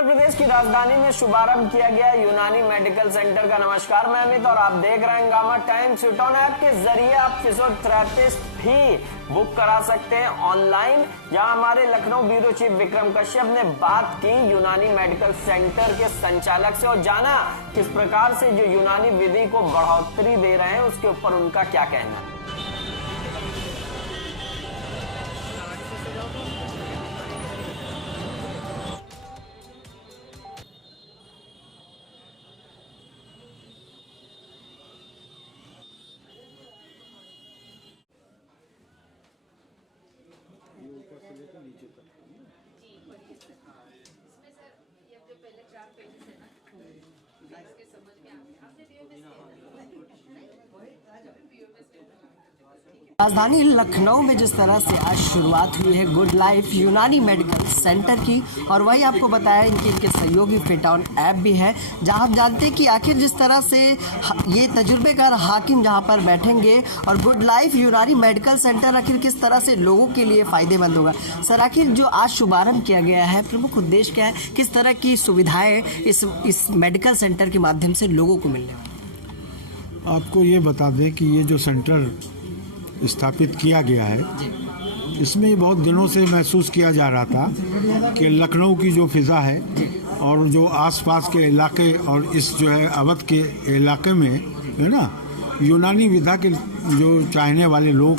उत्तर प्रदेश की राजधानी में शुभारंभ किया गया यूनानी मेडिकल सेंटर का। नमस्कार, मैं अमित और आप देख रहे हैं गामा टाइम्स। यूटॉन ऐप के जरिए आप फिजियोथेरेपिस्ट भी बुक करा सकते हैं ऑनलाइन। जहां हमारे लखनऊ ब्यूरो चीफ विक्रम कश्यप ने बात की यूनानी मेडिकल सेंटर के संचालक से और जाना किस प्रकार से जो यूनानी विधि को बढ़ोतरी दे रहे हैं उसके ऊपर उनका क्या कहना है। राजधानी लखनऊ में जिस तरह से आज शुरुआत हुई है गुड लाइफ यूनानी मेडिकल सेंटर की, और वही आपको बताया इनके सहयोगी फिटॉन ऐप भी है, जहां आप जानते हैं कि आखिर जिस तरह से ये तजुर्बेकार हाकिम जहां पर बैठेंगे और गुड लाइफ यूनानी मेडिकल सेंटर आखिर किस तरह से लोगों के लिए फ़ायदेमंद होगा। सर, आखिर जो आज शुभारंभ किया गया है प्रमुख उद्देश्य क्या है, किस तरह की सुविधाएँ इस मेडिकल सेंटर के माध्यम से लोगों को मिलने वाली। आपको ये बता दें कि ये जो सेंटर स्थापित किया गया है, इसमें बहुत दिनों से महसूस किया जा रहा था कि लखनऊ की जो फ़िज़ा है और जो आसपास के इलाके और इस जो है अवध के इलाके में है ना, यूनानी विधा के जो चाहने वाले लोग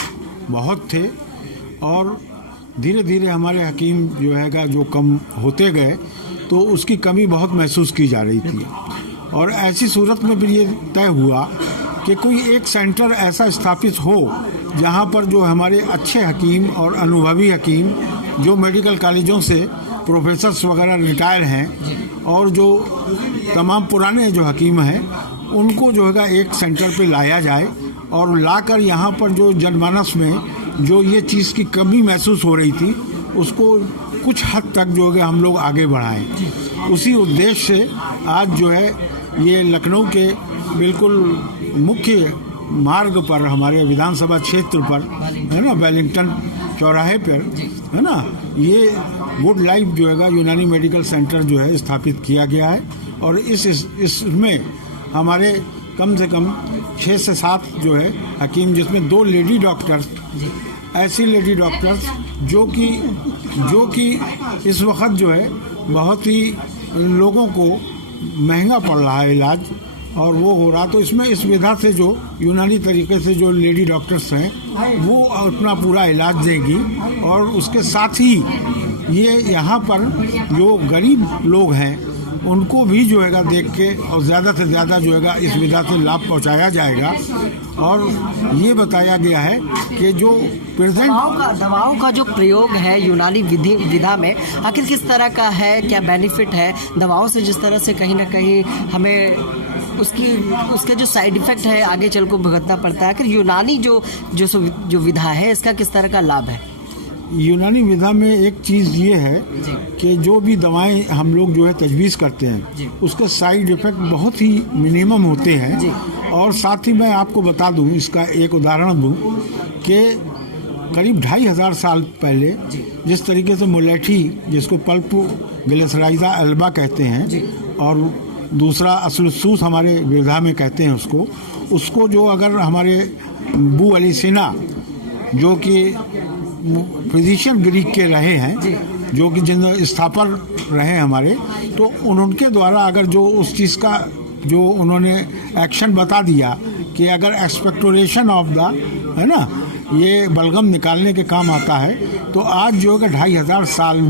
बहुत थे और धीरे धीरे हमारे हकीम जो है जो कम होते गए तो उसकी कमी बहुत महसूस की जा रही थी। और ऐसी सूरत में भी ये तय हुआ कि कोई एक सेंटर ऐसा स्थापित हो जहां पर जो हमारे अच्छे हकीम और अनुभवी हकीम जो मेडिकल कॉलेजों से प्रोफेसर्स वगैरह रिटायर हैं और जो तमाम पुराने जो हकीम हैं उनको जो है एक सेंटर पे लाया जाए और लाकर यहां पर जो जनमानस में जो ये चीज़ की कमी महसूस हो रही थी उसको कुछ हद तक जो है हम लोग आगे बढ़ाएं। उसी उद्देश्य से आज जो है ये लखनऊ के बिल्कुल मुख्य मार्ग पर हमारे विधानसभा क्षेत्र पर है ना, वेलिंगटन चौराहे पर है ना, ये गुड लाइफ जो है यूनानी मेडिकल सेंटर जो है स्थापित किया गया है। और इसमें हमारे कम से कम 6 से 7 जो है हकीम, जिसमें 2 लेडी डॉक्टर्स, ऐसी लेडी डॉक्टर्स जो कि इस वक्त जो है बहुत ही लोगों को महंगा पड़ रहा है इलाज और वो हो रहा, तो इसमें इस विधा से जो यूनानी तरीके से जो लेडी डॉक्टर्स हैं वो अपना पूरा इलाज देगी। और उसके साथ ही ये यहाँ पर जो गरीब लोग हैं उनको भी जो है देख के और ज़्यादा से ज़्यादा जो है इस विधा से लाभ पहुँचाया जाएगा। और ये बताया गया है कि जो प्रेजेंट दवाओं का जो प्रयोग है यूनानी विधा में आखिर किस तरह का है, क्या बेनिफिट है दवाओं से, जिस तरह से कहीं ना कहीं हमें उसके जो साइड इफेक्ट है आगे चल को भुगतना पड़ता है। आखिर यूनानी जो विधा है इसका किस तरह का लाभ है। यूनानी विधा में एक चीज़ ये है कि जो भी दवाएं हम लोग जो है तजवीज़ करते हैं उसके साइड इफ़ेक्ट बहुत ही मिनिमम होते हैं। और साथ ही मैं आपको बता दूं, इसका एक उदाहरण दूं कि करीब 2500 साल पहले जिस तरीके से मुलेठी, जिसको पल्प ग्लिसराइजा एल्बा कहते हैं और दूसरा असलसूस हमारे विधा में कहते हैं उसको जो अगर हमारे बू अली सिन्हा जो कि फिजिशियन ग्रीक के रहे हैं, जो कि जिन स्थापक रहे हमारे, तो उनके द्वारा अगर जो उस चीज़ का जो उन्होंने एक्शन बता दिया कि अगर एक्सपेक्टोरेशन ऑफ द है ना, ये बलगम निकालने के काम आता है, तो आज जो है 2500 साल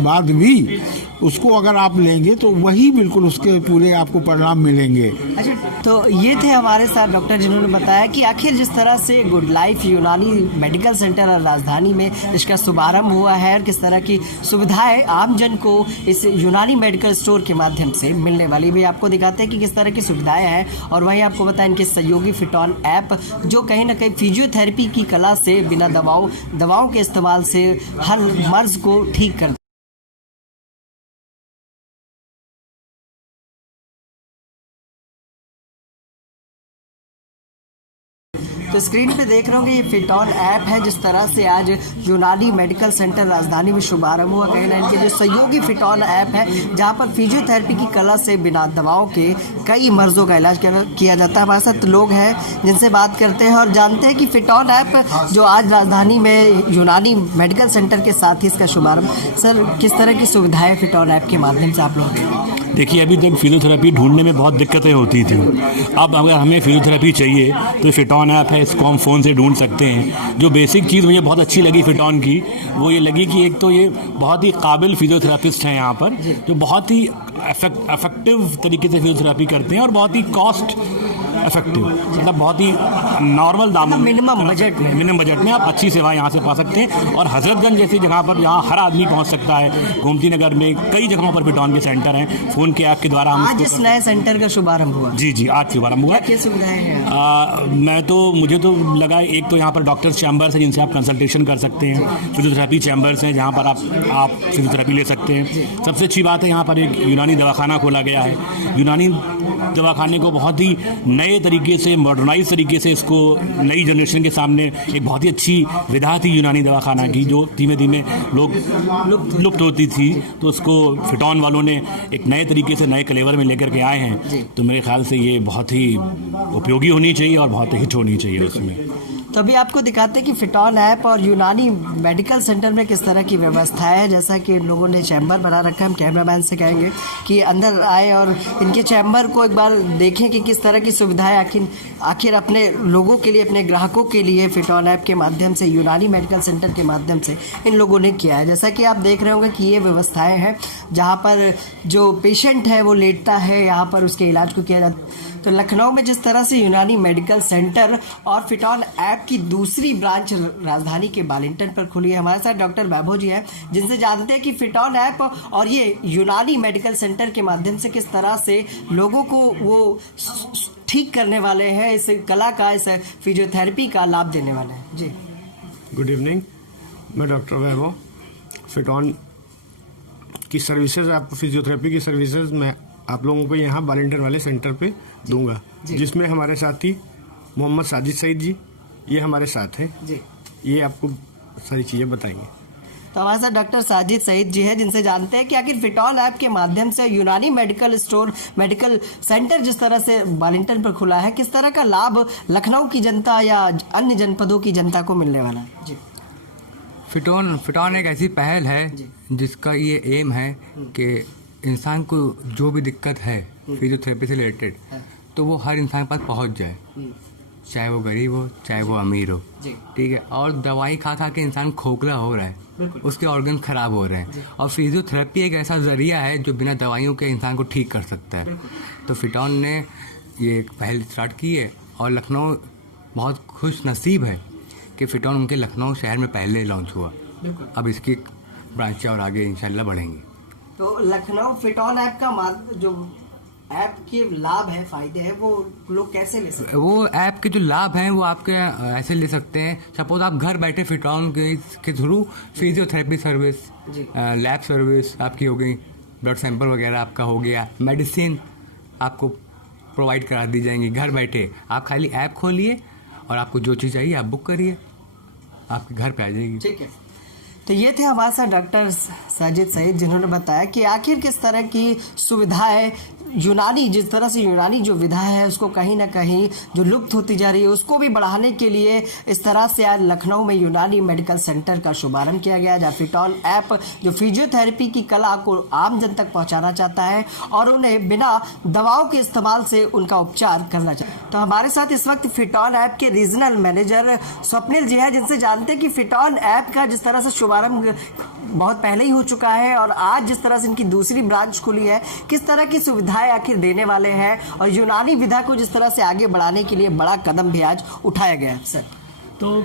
बाद भी उसको अगर आप लेंगे तो वही बिल्कुल उसके पूरे आपको परिणाम मिलेंगे। अच्छा, तो ये थे हमारे साथ डॉक्टर जिन्होंने बताया कि आखिर जिस तरह से गुड लाइफ यूनानी मेडिकल सेंटर और राजधानी में इसका शुभारंभ हुआ है और किस तरह की सुविधाएं आमजन को इस यूनानी मेडिकल स्टोर के माध्यम से मिलने वाली भी आपको दिखाते हैं कि किस तरह की सुविधाएं हैं। और वहीं आपको बताएं इनके सहयोगी फिटॉन ऐप जो कहीं ना कहीं फिजियोथेरेपी की कला से बिना दवाओं के इस्तेमाल से हर मर्ज को ठीक कर तो स्क्रीन पे देख रहे होंगे ये फिटॉन ऐप है, जिस तरह से आज यूनानी मेडिकल सेंटर राजधानी में शुभारंभ हुआ। कहना है इनके जो सहयोगी फिटॉन ऐप है, जहाँ पर फिजियोथेरेपी की कला से बिना दवाओं के कई मर्जों का इलाज किया जाता है। हमारे साथ लोग हैं जिनसे बात करते हैं और जानते हैं कि फिटॉन ऐप जो आज राजधानी में यूनानी मेडिकल सेंटर के साथ ही इसका शुभारंभ, सर किस तरह की सुविधाएं फिटॉन ऐप के माध्यम से आप लोग दे रहे हैं? देखिए, अभी तक फिजियोथेरेपी ढूंढने में बहुत दिक्कतें होती थी। अब अगर हमें फिजियोथेरेपी चाहिए तो फिटॉन ऐप है, इसको हम फ़ोन से ढूंढ सकते हैं। जो बेसिक चीज़ मुझे बहुत अच्छी लगी फिटॉन की, वो ये लगी कि एक तो ये बहुत ही काबिल फिजियोथेरेपिस्ट हैं यहाँ पर, जो बहुत ही इफेक्टिव तरीके से फिजियोथेरेपी करते हैं और बहुत ही कॉस्ट इफेक्टिव, मतलब बहुत ही नॉर्मल दामों में, मिनिमम बजट में आप अच्छी सेवा यहाँ से पा सकते हैं। और हजरतगंज जैसी जगह पर जहाँ हर आदमी पहुँच सकता है, गोमती नगर में कई जगहों पर फिटॉन के सेंटर हैं। फ़ोन के ऐप के द्वारा हम आज इस नए सेंटर का शुभारंभ हुआ। जी, आज शुभारंभ हुआ। क्या सुविधाएं हैं? मुझे तो लगा, एक तो यहाँ पर डॉक्टर्स चैम्बर्स हैं जिनसे आप कंसल्टेशन कर सकते हैं, फिजियोथेरेपी चैम्बर्स हैं जहाँ पर आप फिजियोथेरेपी ले सकते हैं। सबसे अच्छी बात है यहाँ पर एक यूनानी दवाखाना खोला गया है। यूनानी दवाखाने को बहुत ही नए तरीके से, मॉडर्नाइज तरीके से, इसको नई जनरेशन के सामने एक बहुत ही अच्छी विधा थी यूनानी दवाखाना की, जो धीमे धीमे लुप्त होती थी। तो उसको फिटॉन वालों ने एक नए तरीके से, नए कलेवर में लेकर के आए हैं। तो मेरे ख्याल से ये बहुत ही उपयोगी होनी चाहिए और बहुत हिट होनी चाहिए उसमें। तो अभी आपको दिखाते हैं कि फिटॉन ऐप और यूनानी मेडिकल सेंटर में किस तरह की व्यवस्था है। जैसा कि लोगों ने चैम्बर बना रखा है, हम कैमरामैन से कहेंगे कि अंदर आए और इनके चैम्बर को एक बार देखें कि किस तरह की सुविधाएं आखिर अपने लोगों के लिए, अपने ग्राहकों के लिए फिटॉन ऐप के माध्यम से, यूनानी मेडिकल सेंटर के माध्यम से इन लोगों ने किया है। जैसा कि आप देख रहे होंगे कि ये व्यवस्थाएँ हैं जहाँ पर जो पेशेंट है वो लेटता है, यहाँ पर उसके इलाज को किया जाता है। तो लखनऊ में जिस तरह से यूनानी मेडिकल सेंटर और फिटॉन ऐप की दूसरी ब्रांच राजधानी के बालिंटन पर खुली है। हमारे साथ डॉक्टर वैभव जी हैं, जिनसे जानते हैं कि फिटॉन ऐप और ये यूनानी मेडिकल सेंटर के माध्यम से किस तरह से लोगों को वो ठीक करने वाले हैं, इस कला का, इस फिजियोथेरेपी का लाभ देने वाले हैं। जी, गुड इवनिंग, मैं डॉक्टर वैभव। फिटॉन की सर्विसेज, आप फिजियोथेरेपी की सर्विसेज मैं आप लोगों को यहाँ बालिंटन वाले सेंटर पे दूंगा, जिसमें हमारे साथी मोहम्मद साजिद सईद जी ये हमारे साथ हैं जी। ये आपको सारी चीज़ें बताएंगे। तो हमारे साथ डॉक्टर साजिद सईद जी हैं, जिनसे जानते हैं कि आखिर फिटॉन ऐप के माध्यम से यूनानी मेडिकल स्टोर, मेडिकल सेंटर जिस तरह से बालिंटन पर खुला है, किस तरह का लाभ लखनऊ की जनता या अन्य जनपदों की जनता को मिलने वाला है। जी, फिटॉन एक ऐसी पहल है जिसका ये एम है कि इंसान को जो भी दिक्कत है फिजियोथेरेपी से रिलेटेड, तो वो हर इंसान के पास पहुंच जाए, चाहे वो गरीब हो चाहे वो अमीर हो, ठीक है। और दवाई खा खा के इंसान खोखला हो रहा है, उसके ऑर्गन खराब हो रहे हैं, और फिजियोथेरेपी एक ऐसा जरिया है जो बिना दवाइयों के इंसान को ठीक कर सकता है। तो फिटॉन ने ये एक पहल स्टार्ट की है और लखनऊ बहुत खुश नसीब है कि फिटॉन उनके लखनऊ शहर में पहले लॉन्च हुआ। अब इसकी ब्रांचें और आगे इंशाल्लाह बढ़ेंगी। तो लखनऊ फिटॉन ऐप का जो ऐप के लाभ है, फायदे हैं, वो लोग कैसे ले सकते हैं? वो ऐप के जो लाभ हैं वो आपके ऐसे ले सकते हैं। सपोज आप घर बैठे फिटॉन के through physiotherapy service, lab service आपकी हो गई, ब्लड सैंपल वगैरह आपका हो गया, मेडिसिन आपको प्रोवाइड करा दी जाएंगी घर बैठे। आप खाली ऐप खोलिए और आपको जो चीज़ चाहिए आप बुक करिए, आपके घर पे आ जाएगी। ठीक है। तो ये थे हमारे साथ डॉक्टर साजिद सईद, जिन्होंने बताया कि आखिर किस तरह की सुविधाएं यूनानी, जिस तरह से यूनानी जो विधा है उसको कहीं ना कहीं जो लुप्त होती जा रही है उसको भी बढ़ाने के लिए इस तरह से आज लखनऊ में यूनानी मेडिकल सेंटर का शुभारंभ किया गया, जहाँ फिटॉन ऐप जो फिजियोथेरेपी की कला को आम जन तक पहुँचाना चाहता है और उन्हें बिना दवाओं के इस्तेमाल से उनका उपचार करना चाहता है। तो हमारे साथ इस वक्त फिटॉन ऐप के रीजनल मैनेजर स्वप्निल जी हैं, जिनसे जानते हैं कि फिटॉन ऐप का जिस तरह से शुभारंभ बहुत पहले ही हो चुका है और आज जिस तरह से इनकी दूसरी ब्रांच खुली है, किस तरह की सुविधाएं आखिर देने वाले हैं और यूनानी विधा को जिस तरह से आगे बढ़ाने के लिए बड़ा कदम भी आज उठाया गया है। सर, तो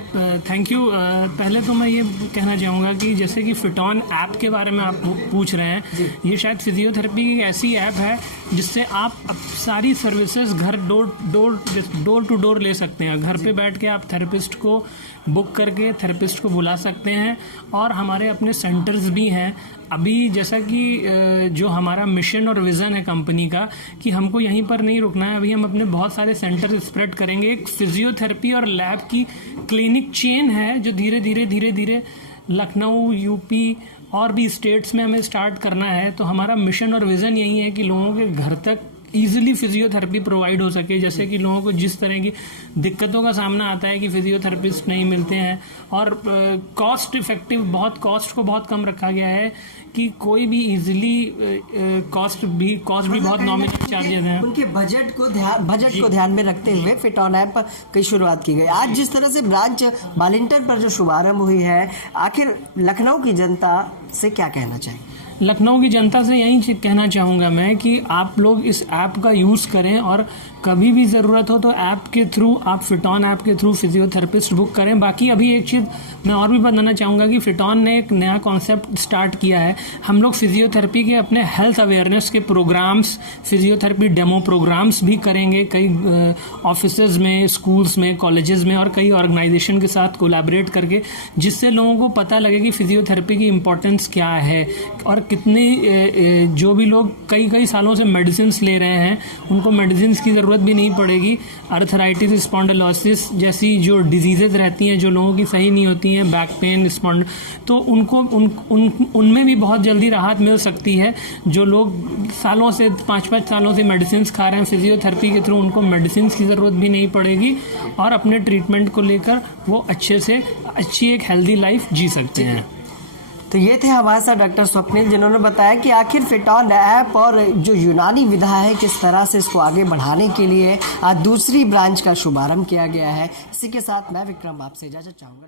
थैंक यू। पहले तो मैं ये कहना चाहूँगा कि जैसे कि फिटॉन ऐप के बारे में आप पूछ रहे हैं, ये शायद फिजियोथेरेपी की ऐसी ऐप है जिससे आप सारी सर्विसेज घर डोर टू डोर ले सकते हैं। घर पे बैठ के आप थेरेपिस्ट को बुक करके थेरेपिस्ट को बुला सकते हैं। और हमारे अपने सेंटर्स भी हैं। अभी जैसा कि जो हमारा मिशन और विज़न है कंपनी का कि हमको यहीं पर नहीं रुकना है, अभी हम अपने बहुत सारे सेंटर स्प्रेड करेंगे। एक फिजियोथेरेपी और लैब की क्लिनिक चेन है जो धीरे धीरे लखनऊ, यूपी और भी स्टेट्स में हमें स्टार्ट करना है। तो हमारा मिशन और विज़न यही है कि लोगों के घर तक ईजिली फिजियोथेरेपी प्रोवाइड हो सके। जैसे कि लोगों को जिस तरह की दिक्कतों का सामना आता है कि फिजियोथेरेपिस्ट नहीं मिलते हैं, और कॉस्ट इफेक्टिव, बहुत कॉस्ट को बहुत कम रखा गया है कि कोई भी इजीली कॉस्ट भी बहुत नॉमिनल चार्जेस हैं। उनके बजट को ध्यान में रखते हुए फिट ऑन ऐप की शुरुआत की गई। आज जिस तरह से ब्रांच बालिंटन पर जो शुभारंभ हुई है, आखिर लखनऊ की जनता से क्या कहना चाहिए? लखनऊ की जनता से यही कहना चाहूँगा मैं कि आप लोग इस ऐप का यूज़ करें, और कभी भी ज़रूरत हो तो ऐप के थ्रू, आप फिटॉन ऐप के थ्रू फिजियोथेरेपिस्ट बुक करें। बाकी अभी एक चीज़ मैं और भी बताना चाहूँगा कि फिटॉन ने एक नया कॉन्सेप्ट स्टार्ट किया है। हम लोग फिजियोथेरेपी के अपने हेल्थ अवेयरनेस के प्रोग्राम्स, फिजियोथेरेपी डेमो प्रोग्राम्स भी करेंगे कई ऑफिसेज में, स्कूल्स में, कॉलेजेस में और कई ऑर्गेनाइजेशन के साथ कोलैबोरेट करके, जिससे लोगों को पता लगे कि फिजियोथेरेपी की इम्पोर्टेंस क्या है और कितनी जो भी लोग कई सालों से मेडिसिन ले रहे हैं उनको मेडिसिन की ज़रूरत भी नहीं पड़ेगी। अर्थराइटिस, स्पॉन्डिलोसिस जैसी जो डिजीज़ेज रहती हैं जो लोगों की सही नहीं होती हैं, बैक पेन, तो उनको उनमें भी बहुत जल्दी राहत मिल सकती है। जो लोग सालों से 5-5 सालों से मेडिसिन खा रहे हैं, फिजियोथेरेपी के थ्रू उनको मेडिसिन की ज़रूरत भी नहीं पड़ेगी और अपने ट्रीटमेंट को लेकर वो अच्छी एक हेल्दी लाइफ जी सकते हैं। तो ये थे हमारे साथ डॉक्टर स्वप्निल, जिन्होंने बताया कि आखिर फिटॉन ऐप और जो यूनानी विधा है किस तरह से इसको आगे बढ़ाने के लिए आज दूसरी ब्रांच का शुभारंभ किया गया है। इसी के साथ मैं विक्रम आपसे इजाजत चाहूँगा।